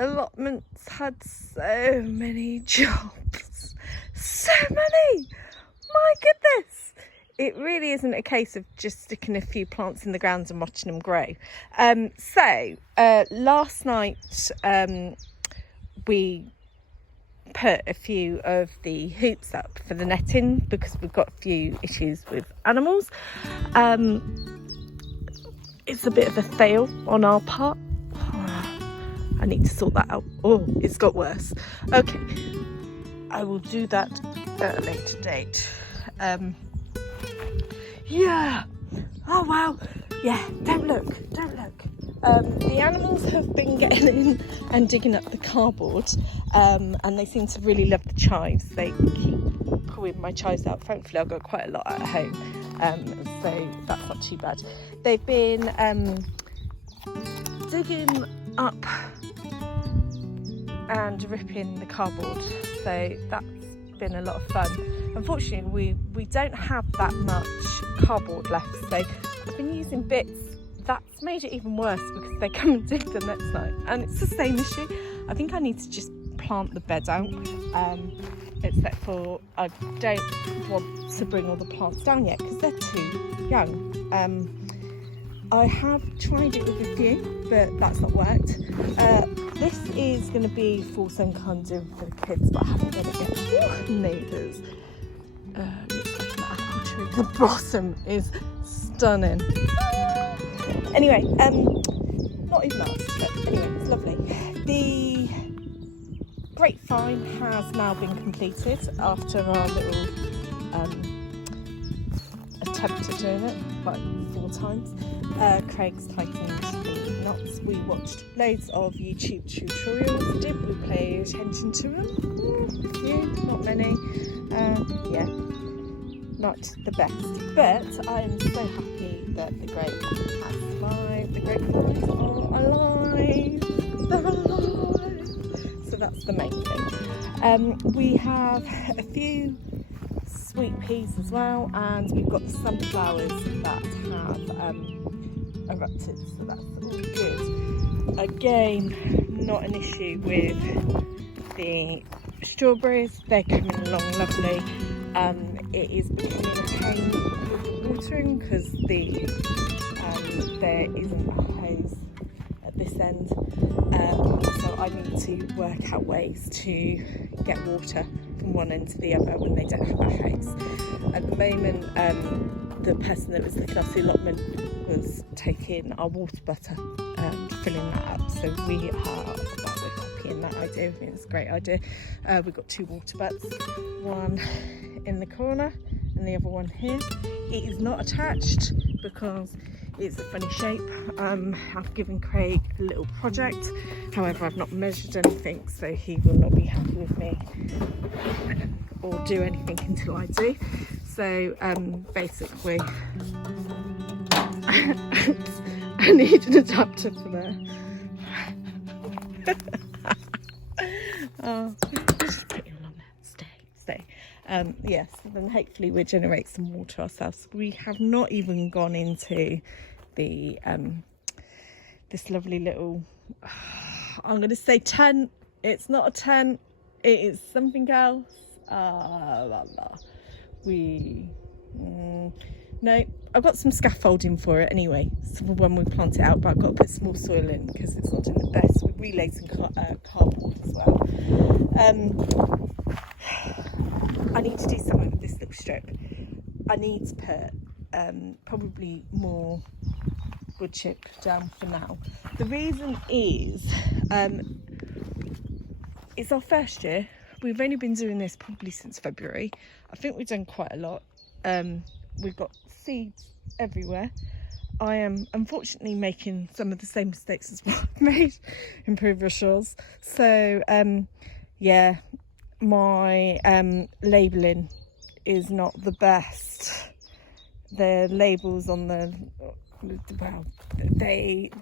allotment's had so many jobs. So many! My goodness! It really isn't a case of just sticking a few plants in the ground and watching them grow. Last night we put a few of the hoops up for the netting because we've got a few issues with animals. It's a bit of a fail on our part. I need to sort that out. Oh, it's got worse. Okay, I will do that at a later date. Yeah. Oh wow. Yeah. Don't look. The animals have been getting in and digging up the cardboard, and they seem to really love the chives. They keep pulling my chives out. Thankfully, I've got quite a lot at home, so that's not too bad. They've been digging up and ripping the cardboard, so that's been a lot of fun. Unfortunately, we don't have that much cardboard left, so I've been using bits. That's made it even worse because they come and dig the next night, and it's the same issue. I think I need to just plant the bed out, except for I don't want to bring all the plants down yet because they're too young. I have tried it with a few, but that's not worked. This is going to be full sun condoom for the kids, but I haven't done it yet. Ooh, neighbours. Looks like an apple tree. The blossom is stunning. Anyway, not even us, but anyway, it's lovely. The grapevine has now been completed after our little attempt at doing it, like 4 times. Craig's tightened the knots. We watched loads of YouTube tutorials. Didn't we pay attention to them? A few, not many. Yeah, not the best. But I'm so happy that the grape has survived. The grapevines are alive. They're alive. So that's the main thing. We have a few sweet peas as well, and we've got the sunflowers that have erupted, so that's all good. Again, not an issue with the strawberries, they're coming along lovely. It is becoming a pain with watering because there isn't a hose at this end, so I need to work out ways to get water from one end to the other when they don't have a hose. At the moment, the person that was looking after the allotment was taking our water butter and filling that up, so we're copying that idea. I think it's a great idea. We've got 2 water butts, one in the corner and the other one here. It is not attached because it's a funny shape. I've given Craig a little project, however I've not measured anything, so he will not be happy with me or do anything until I do. So basically I need an adapter for that. Oh, just put it on there. Stay. Yes, then hopefully we'll generate some water ourselves. We have not even gone into the this lovely little, I'm going to say tent. It's not a tent. It is something else. No, I've got some scaffolding for it anyway, so for when we plant it out, but I've got to put some more soil in because it's not doing the best. We relayed some cardboard as well. I need to do something with this little strip. I need to put probably more wood chip down for now. The reason is it's our first year. We've only been doing this probably since February. I think we've done quite a lot. We've got seeds everywhere. I am unfortunately making some of the same mistakes as what I've made in previous years. So yeah, my labelling is not the best. The labels on the well, it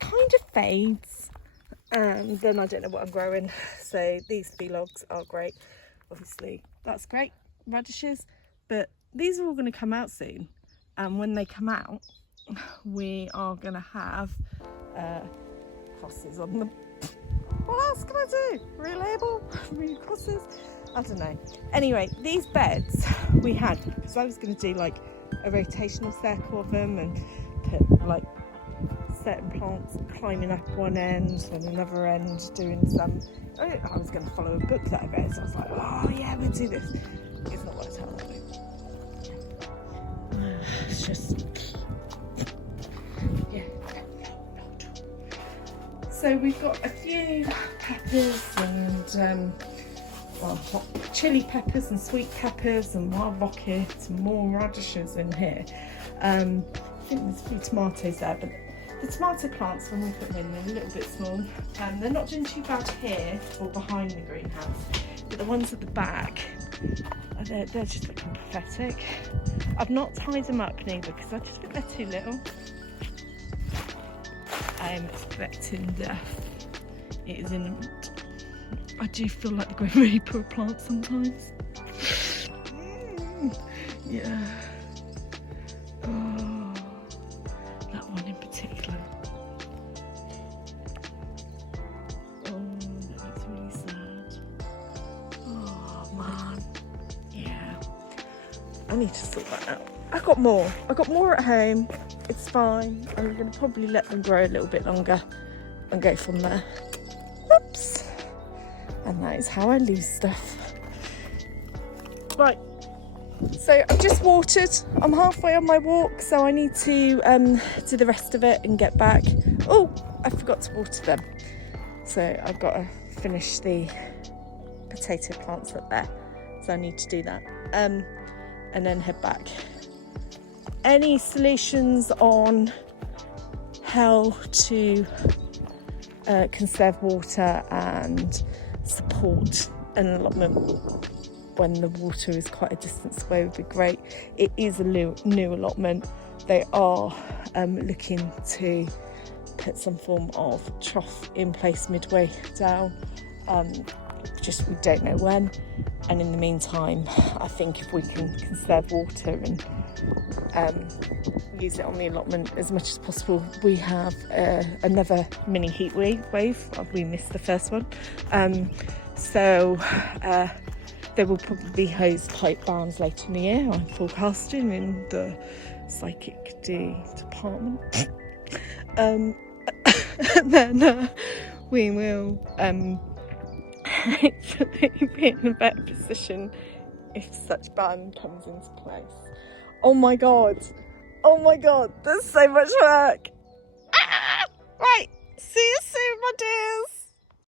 kind of fades, and then I don't know what I'm growing. So these vlogs are great. Obviously, that's great. Radishes, but these are all going to come out soon, and when they come out, we are going to have crosses on them. What else can I do? Relabel? Read crosses? I don't know. Anyway, these beds we had because I was going to do like a rotational circle of them and put like certain plants climbing up one end and another end doing some. I was going to follow a book that I read, so I was like, oh yeah, we'll do this. It's not worked out that way. It's just, yeah. So we've got a few peppers and hot chili peppers and sweet peppers and wild rockets and more radishes in here. I think there's a few tomatoes there, but the tomato plants, when we put them in, they're a little bit small. They're not doing too bad here or behind the greenhouse, but the ones at the back, they're just looking pathetic. I've not tied them up neither because I just think they're too little. I am expecting death. It is imminent. I do feel like the Grim Reaper of plants sometimes. Yeah. Oh, that one in particular. Oh, that looks really sad. Oh man. Yeah. I need to sort that out. I got more at home. It's fine. I'm going to probably let them grow a little bit longer and go from there. Oops. And that is how I lose stuff. Right. So I've just watered. I'm halfway on my walk, so I need to do the rest of it and get back. Oh, I forgot to water them. So I've got to finish the potato plants up there. So I need to do that. And then head back. Any solutions on how to conserve water and support an allotment when the water is quite a distance away would be great. It is a new allotment. They are looking to put some form of trough in place midway down. Just we don't know when. And in the meantime, I think if we can conserve water and use it on the allotment as much as possible. We have another mini heat wave. We missed the first one. So there will probably be hose pipe bans later in the year. I'm forecasting in the psychic department. And then we will hopefully be in a better position if such ban comes into place. Oh my god, there's so much work. Right, see you